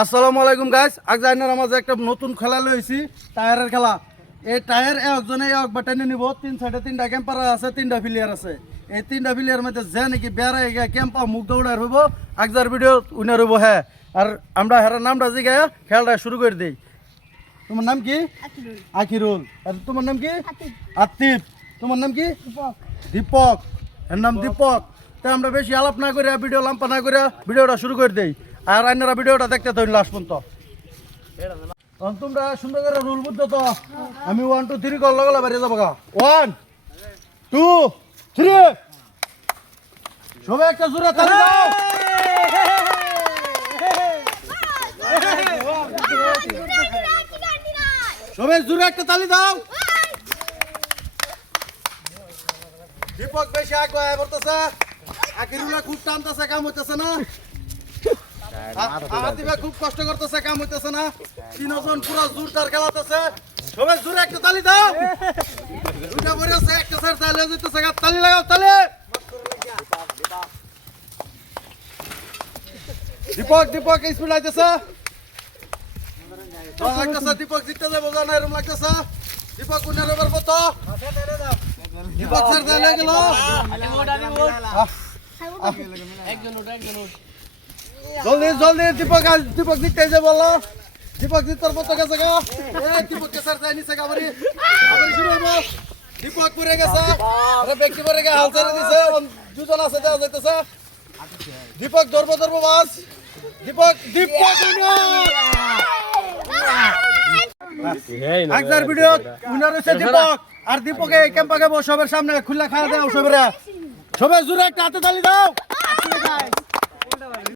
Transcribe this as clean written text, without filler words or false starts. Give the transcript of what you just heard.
আসসালামু আলাইকুম গাইস, আজ আইনার মাঝে একটা নতুন খেলা লইছি, টায়ারের খেলা। এই টায়ার একজনে এক বাটানে নিব, তিন সাইডে তিনটা ক্যাম্পার আছে, তিনটা প্লেয়ার আছে। এই তিনটা প্লেয়ার মধ্যে যে নাকি বেড়াই গিয়ে ক্যাম্পা মুখ দৌড়ার হইব, আগজার ভিডিও উইনার হইব। হ্যাঁ, আর আমরা হেরার নামটা জিগায় খেলাটা শুরু করে দিই। তোমার নাম কি? আকিরুল। আর তোমার নাম কি? আতিফ। তোমার নাম কি? দীপক। এর নাম দীপক। তাই আমরা বেশি আলাপ না করে, ভিডিও লাম্পা না করে ভিডিওটা শুরু করে দেই। আর আপনারা ভিডিওটা দেখতে থাকুন লাস্ট পর্যন্ত। তোমরা সুন্দর করে রুল বুঝছো তো? আমি 1 2 3 কল লাগালে বাইরে যাবো গা। 1 2 3। সবাই একটা জোরে তালি দাও। সবাই জোরে একটা তালি দাও। দীপক বেশি আগে বলতেছে, আকিরুল্লাহ খুব টানতেছে, কাম হইতেছে না। আতিফা খুব কষ্ট করতেছে, কাম হইতেছে না। তিনজন পুরো জোরদার খেলাতেছে। সবাই জোরে একটা তালি দাও। দুটা বইছে, একটা স্যার তালি দিতেছে, তালি লাগাও, তালি। দীপক স্পিড আইতেছে। তো লাগতেছে দীপক জিততে যাবো, জানা এরকম লাগতেছে। দীপক উনার ওভার কত? দীপক স্যার তালি গেল। জলদি দীপক জিততে যে বললো। দীপক জিতার মতো গেছে গা। দীপক কে স্যার যায়নি সেগা আবার শুরু হইব। দীপক পড়ে গেছে, আরে ব্যক্তি পড়ে গেছে, হাল ছেড়ে দিছে। দুজন আছে, দেওয়া যাইতেছে। দীপক ধরবো বাস। দীপক একবার ভিডিও উইনার হইছে দীপক। আর দীপকে ক্যাম্পাকে সবার সামনে খুলে খাওয়া দাও। সবাই জোরে একটা হাতে তালি দাও।